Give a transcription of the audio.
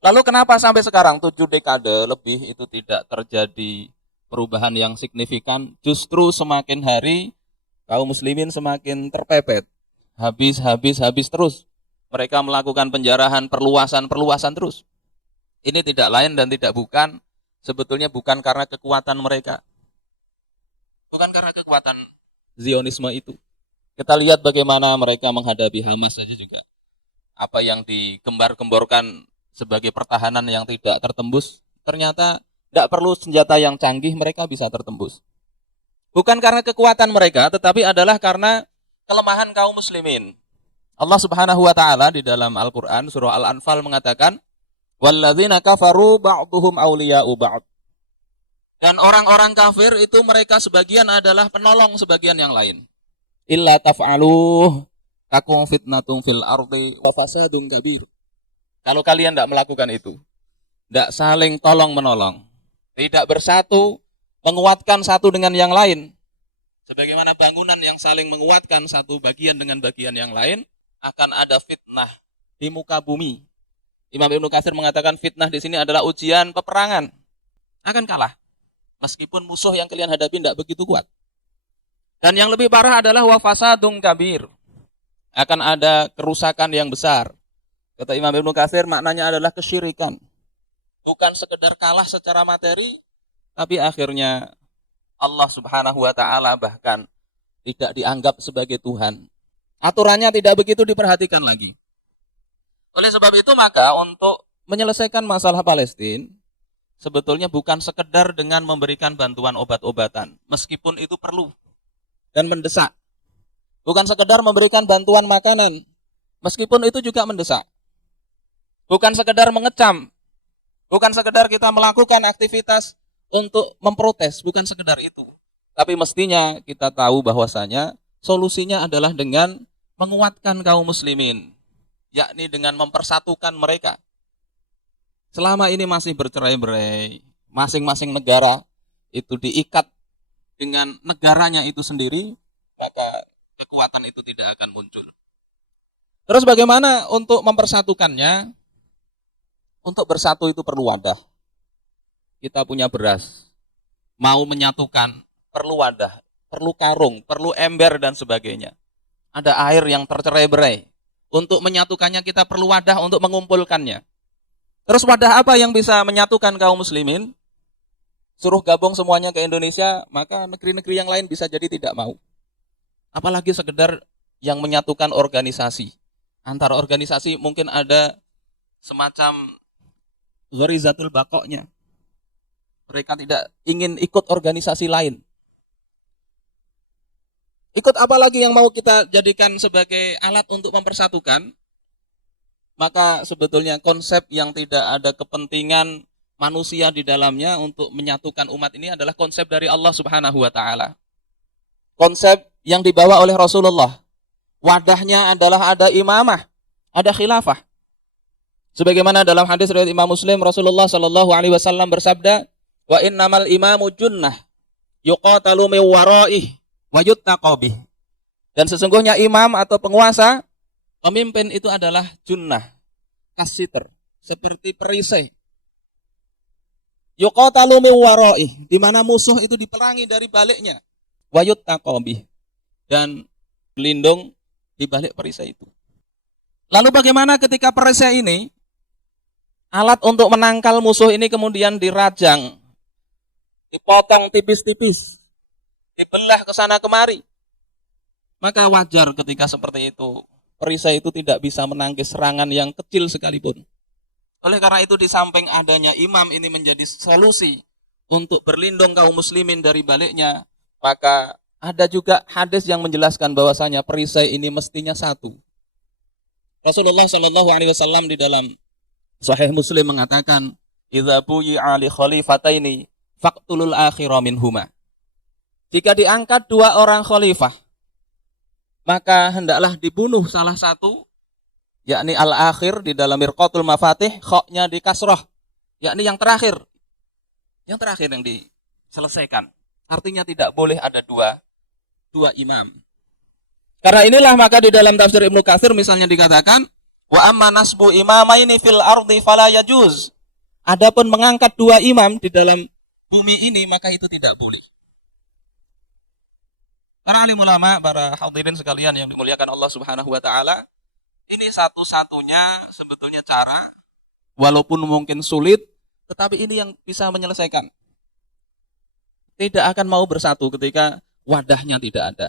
Lalu kenapa sampai sekarang 7 dekade lebih itu tidak terjadi perubahan yang signifikan? Justru semakin hari kaum muslimin semakin terpepet. Habis terus. Mereka melakukan penjarahan, perluasan terus. Ini tidak lain dan tidak bukan, sebetulnya bukan karena kekuatan mereka. Bukan karena kekuatan Zionisme itu. Kita lihat bagaimana mereka menghadapi Hamas saja juga. Apa yang digembar-gemborkan sebagai pertahanan yang tidak tertembus, ternyata tidak perlu senjata yang canggih, mereka bisa tertembus. Bukan karena kekuatan mereka, tetapi adalah karena kelemahan kaum muslimin. Allah Subhanahu wa taala di dalam Al-Qur'an surah Al-Anfal mengatakan, "Walladzina kafaru ba'duhum awliya'u ba'd." Dan orang-orang kafir itu mereka sebagian adalah penolong sebagian yang lain. Illa taf'aluh takun fitnatung fil ardi wa fasadun kabir. Kalau kalian tidak melakukan itu, tidak saling tolong menolong, tidak bersatu, menguatkan satu dengan yang lain, sebagaimana bangunan yang saling menguatkan satu bagian dengan bagian yang lain, akan ada fitnah di muka bumi. Imam Ibnu Katsir mengatakan fitnah di sini adalah ujian peperangan. Akan kalah. Meskipun musuh yang kalian hadapi tidak begitu kuat. Dan yang lebih parah adalah wafasadun kabir. Akan ada kerusakan yang besar. Kata Imam Ibnu Katsir maknanya adalah kesyirikan. Bukan sekedar kalah secara materi, tapi akhirnya Allah Subhanahu wa taala bahkan tidak dianggap sebagai Tuhan. Aturannya tidak begitu diperhatikan lagi. Oleh sebab itu maka untuk menyelesaikan masalah Palestina sebetulnya bukan sekedar dengan memberikan bantuan obat-obatan, meskipun itu perlu dan mendesak. Bukan sekedar memberikan bantuan makanan, meskipun itu juga mendesak. Bukan sekedar mengecam, bukan sekedar kita melakukan aktivitas untuk memprotes, bukan sekedar itu. Tapi mestinya kita tahu bahwasanya solusinya adalah dengan menguatkan kaum muslimin, yakni dengan mempersatukan mereka. Selama ini masih bercerai-berai, masing-masing negara itu diikat dengan negaranya itu sendiri, maka kekuatan itu tidak akan muncul. Terus bagaimana untuk mempersatukannya? Untuk bersatu itu perlu wadah. Kita punya beras, mau menyatukan, perlu wadah, perlu karung, perlu ember dan sebagainya. Ada air yang tercerai-berai. Untuk menyatukannya kita perlu wadah untuk mengumpulkannya. Terus wadah apa yang bisa menyatukan kaum muslimin? Suruh gabung semuanya ke Indonesia, maka negeri-negeri yang lain bisa jadi tidak mau. Apalagi sekedar yang menyatukan organisasi. Antara organisasi mungkin ada semacam gharizatul baqa'nya. Mereka tidak ingin ikut organisasi lain. Ikut apa lagi yang mau kita jadikan sebagai alat untuk mempersatukan? Maka sebetulnya konsep yang tidak ada kepentingan manusia di dalamnya untuk menyatukan umat ini adalah konsep dari Allah Subhanahu wa taala. Konsep yang dibawa oleh Rasulullah. Wadahnya adalah ada imamah, ada khilafah. Sebagaimana dalam hadis riwayat Imam Muslim, Rasulullah sallallahu alaihi wasallam bersabda, "Wa innamal imamu junnah yuqatalu min waraih wa yuttaqabih." Dan sesungguhnya imam atau penguasa, pemimpin itu adalah junnah, kasiter, seperti perisai. Yuqatalu min waraih, di mana musuh itu diperangi dari baliknya. Wa yuttaqabih, dan berlindung di balik perisai itu. Lalu bagaimana ketika perisai ini, alat untuk menangkal musuh ini kemudian dirajang, dipotong tipis-tipis, dibelah ke sana kemari. Maka wajar ketika seperti itu, perisai itu tidak bisa menangkis serangan yang kecil sekalipun. Oleh karena itu di samping adanya imam ini menjadi solusi untuk berlindung kaum muslimin dari baliknya, maka ada juga hadis yang menjelaskan bahwasanya perisai ini mestinya satu. Rasulullah Shallallahu Alaihi Wasallam di dalam Sahih Muslim mengatakan, "Idza buyi'a li khalifataini faqtulul akhira minhuma." Jika diangkat dua orang khalifah, maka hendaklah dibunuh salah satu, yakni al-akhir di dalam Mirqatul Mafatih, kha-nya di kasrah, yakni yang terakhir yang diselesaikan. Artinya tidak boleh ada dua imam. Karena inilah maka di dalam tafsir Ibnu Katsir misalnya dikatakan, Wa amma nasbu imamaini fil ardi fala yajuz. Adapun mengangkat dua imam di dalam bumi ini maka itu tidak boleh. Para alim ulama, para hadirin sekalian yang dimuliakan Allah Subhanahu wa taala, ini satu-satunya sebetulnya cara walaupun mungkin sulit, tetapi ini yang bisa menyelesaikan. Tidak akan mau bersatu ketika wadahnya tidak ada.